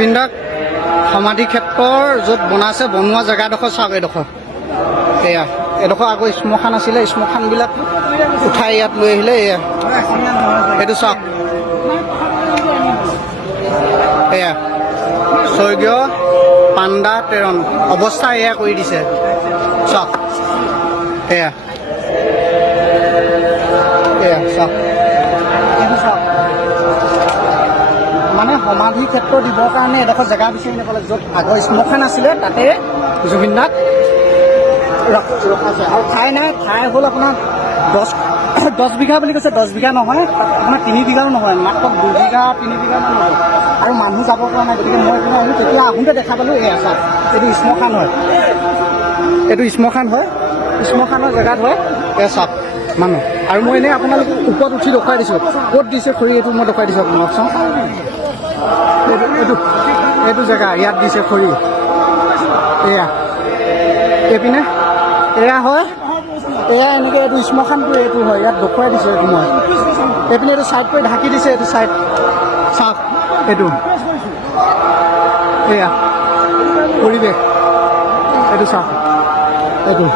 জুবিন দাক সমাধি ক্ষেত্ৰৰ য'ত বনাইছে বনোৱা জেগাডোখৰ চাওক এইডোখৰ এয়া এডোখৰ আগৰ শ্মশান আছিলে শ্মশানবিলাক উঠাই ইয়াত লৈ আহিলে এয়া এইটো চাওক এয়া স্বৰ্গীয় পাণ্ডা তেৰণ অৱস্থা এয়া কৰি দিছে চাওক এয়া এয়া চাওক এইটো চাওক মানে সমাধি ক্ষেত্ৰ দিবৰ কাৰণে এডোখৰ জেগা বিচাৰি নাপালে য'ত আগৰ শ্মশান আছিলে তাতে জুবিন দাক ৰখাইছে আৰু ঠাই নাই ঠাই হ'ল আপোনাৰ 10 বিঘা বুলি কৈছে 10 বিঘা নহয় আপোনাৰ 3 বিঘাও নহয় মাত্ৰ 2 বিঘা 3 বিঘামান হ'ব আৰু মানুহ যাব পৰা নাই গতিকে মই এইপিনে আহিলোঁ তেতিয়া আহোঁতে দেখা পালোঁ এয়া চাওক এইটো শ্মশান হয় এইটো শ্মশান হয় শ্মশানৰ জেগাত হয় এয়া চাওক মানুহ আৰু মই এনেই আপোনালোকক ওপৰত উঠি দেখুৱাই দিছোঁ ক'ত দিছে খৰি এইটো মই দেখুৱাই দিছোঁ আপোনালোকক চাওক এইটো জেগা ইয়াত দিছে খৰি এয়া এইপিনে এয়া হয় এয়া এনেকৈ এইটো শ্মশানটো এইটো হয় ইয়াত দেখুৱাই দিছে এইটো মই এইপিনে এইটো ছাইড কৰি ঢাকি দিছে এইটো ছাইড চাওক এইটো এয়া পৰিৱেশ এইটো চাওক এইটো